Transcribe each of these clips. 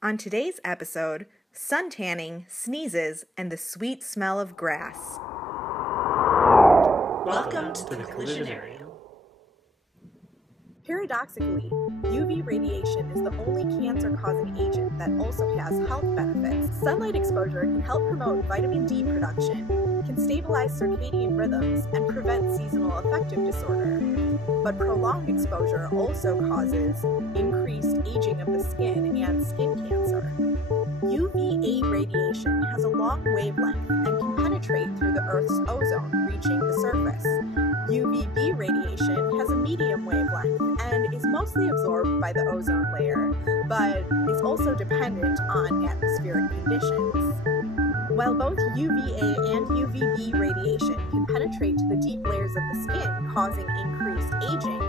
On today's episode, sun tanning, sneezes, and the sweet smell of grass. Welcome to the Collisionarium. Paradoxically, UV radiation is the only cancer-causing agent that also has health benefits. Sunlight exposure can help promote vitamin D production, can stabilize circadian rhythms, and prevent seasonal affective disorder. But prolonged exposure also causes increased aging of the skin and skin cancer. UVA radiation has a long wavelength and can penetrate through the Earth's ozone, reaching the surface. UVB radiation has a medium wavelength and is mostly absorbed by the ozone layer, but is also dependent on atmospheric conditions. While both UVA and UVB radiation can penetrate to the deep layers of the skin, causing increased aging,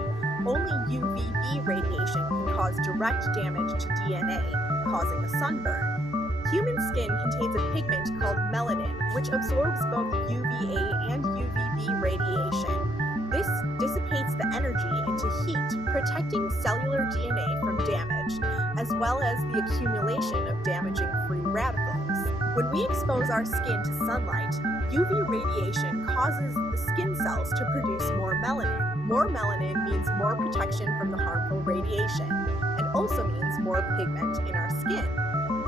only UVB radiation can cause direct damage to DNA, causing a sunburn. Human skin contains a pigment called melanin, which absorbs both UVA and UVB radiation. This dissipates the energy into heat, protecting cellular DNA from damage, as well as the accumulation of damaging free radicals. When we expose our skin to sunlight, UV radiation causes the skin cells to produce more melanin. More melanin means more protection from the harmful radiation, and also means more pigment in our skin.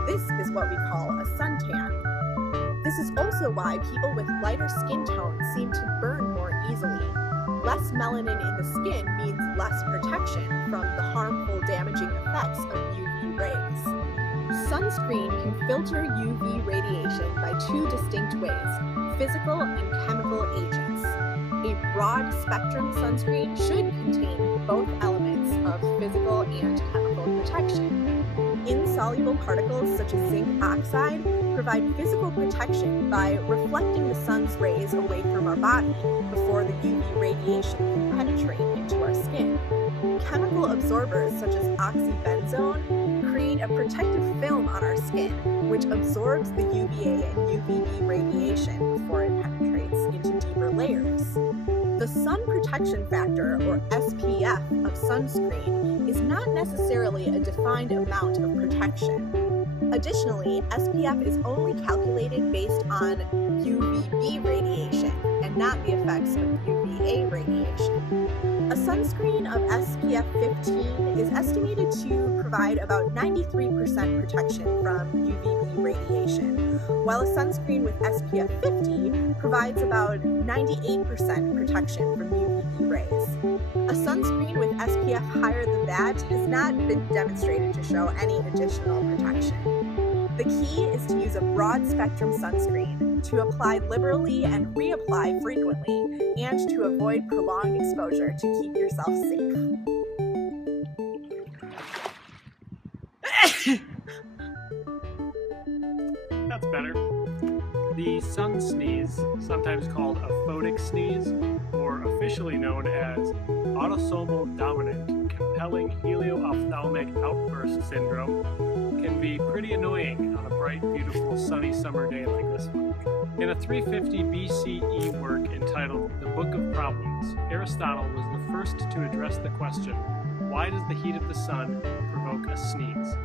This is what we call a suntan. This is also why people with lighter skin tones seem to burn more easily. Less melanin in the skin means less protection from the harmful damaging effects of UV rays. Sunscreen can filter UV radiation by two distinct ways: physical and chemical agents. A broad-spectrum sunscreen should contain both elements of physical and chemical protection. Insoluble particles such as zinc oxide provide physical protection by reflecting the sun's rays away from our body before the UV radiation can penetrate into our skin. Chemical absorbers such as oxybenzone create a protective film on our skin, which absorbs the UVA and UVB radiation before it penetrates into deeper layers. The sun protection factor, or SPF, of sunscreen is not necessarily a defined amount of protection. Additionally, SPF is only calculated based on UVB radiation and not the effects of UVA radiation. A sunscreen of SPF 15 is estimated to provide about 93% protection from UVB radiation, while a sunscreen with SPF 50 provides about 98% protection from UVB rays. A sunscreen with SPF higher than that has not been demonstrated to show any additional protection. The key is to use a broad-spectrum sunscreen, to apply liberally and reapply frequently, and to avoid prolonged exposure to keep yourself safe. That's better. The sun sneeze, sometimes called a photic sneeze, or officially known as autosomal dominant compelling helio-ophthalmic outburst syndrome, can be pretty annoying on a bright, beautiful, sunny summer day like this one. In a 350 BCE work entitled The Book of Problems, Aristotle was the first to address the question, why does the heat of the sun provoke a sneeze?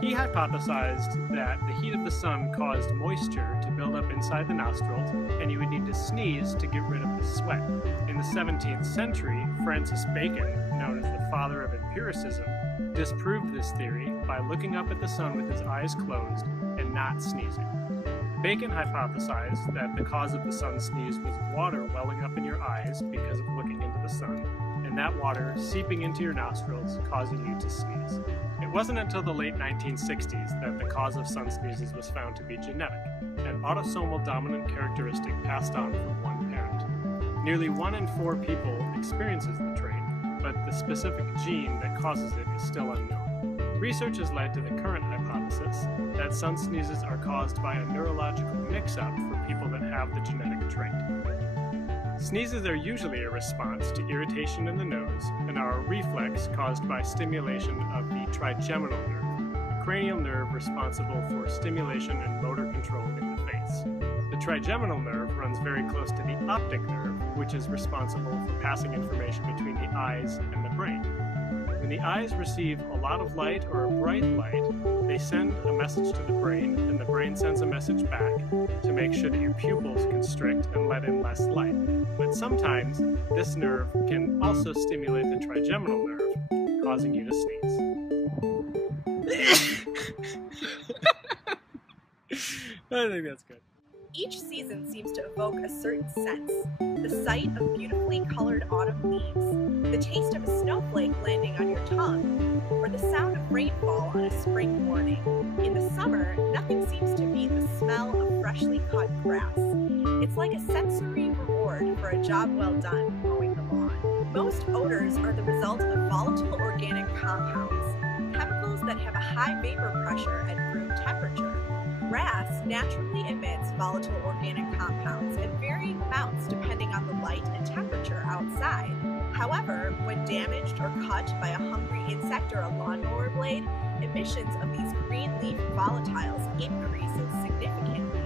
He hypothesized that the heat of the sun caused moisture to build up inside the nostrils, and you would need to sneeze to get rid of the sweat. In the 17th century, Francis Bacon, known as the father of empiricism, disproved this theory by looking up at the sun with his eyes closed and not sneezing. Bacon hypothesized that the cause of the sun sneeze was water welling up in your eyes because of looking into the sun, and that water seeping into your nostrils, causing you to sneeze. It wasn't until the late 1960s that the cause of sun sneezes was found to be genetic, an autosomal dominant characteristic passed on from one parent. Nearly 1 in 4 people experiences the trait, but the specific gene that causes it is still unknown. Research has led to the current hypothesis that sun sneezes are caused by a neurological mix-up for people that have the genetic trait. Sneezes are usually a response to irritation in the nose and are a reflex caused by stimulation of the trigeminal nerve, a cranial nerve responsible for stimulation and motor control in the face. The trigeminal nerve runs very close to the optic nerve, which is responsible for passing information between the eyes and the brain. When the eyes receive a lot of light or a bright light, They send a message to the brain, and the brain sends a message back to make sure that your pupils constrict and let in less light. But sometimes this nerve can also stimulate the trigeminal nerve, causing you to sneeze. I think that's good. Each season seems to evoke a certain sense. The sight of beautifully colored autumn leaves, the taste of a snowflake landing on your tongue, or the sound of rainfall on a spring morning. In the summer, nothing seems to beat the smell of freshly cut grass. It's like a sensory reward for a job well done mowing the lawn. Most odors are the result of volatile organic compounds, chemicals that have a high vapor pressure at room temperature. Grass naturally emits volatile organic compounds in varying amounts depending on the light and temperature outside. However, when damaged or cut by a hungry insect or a lawnmower blade, emissions of these green leaf volatiles increases significantly.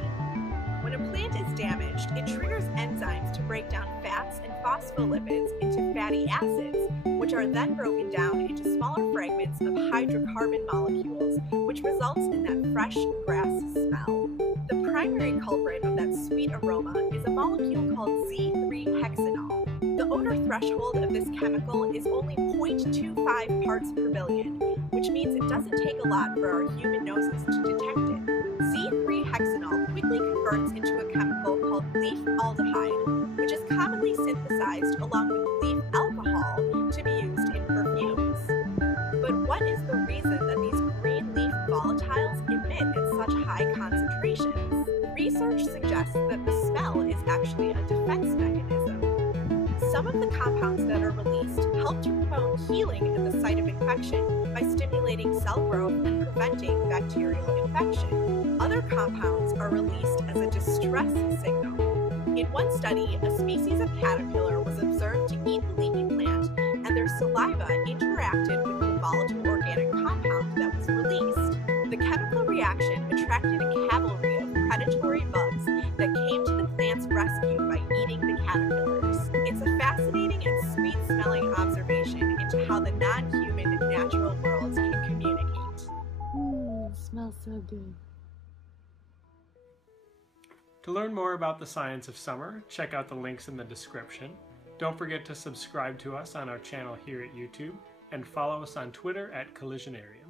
When a plant is damaged, it triggers enzymes to break down fats and phospholipids into fatty acids, which are then broken down into smaller fragments of hydrocarbon molecules, which results in that fresh grass smell. The primary culprit of that sweet aroma is a molecule called Z3-hexanol. The odor threshold of this chemical is only 0.25 parts per billion, which means it doesn't take a lot for our human noses to detect it. Z3-hexanol quickly converts into a chemical called leaf aldehyde, which is commonly synthesized along with leaf alcohol to be used in perfumes. But what is the reason that these green leaf volatiles emit at such high concentrations? Research suggests that the smell is actually a defense mechanism. Some of the compounds that are released help to promote healing at the site of infection by stimulating cell growth and preventing bacterial infection. Other compounds are released as a distress signal. In one study, a species of caterpillar was observed to eat the leafy plant, and their saliva interacted with the volatile organic compound that was released. The chemical reaction attracted a cavalry of predatory bugs that came to the plant's rescue by eating the caterpillars. It's a fascinating and sweet-smelling observation into how the non-human natural worlds can communicate. Smells so good. To learn more about the science of summer, check out the links in the description. Don't forget to subscribe to us on our channel here at YouTube, and follow us on Twitter at Collisionarium.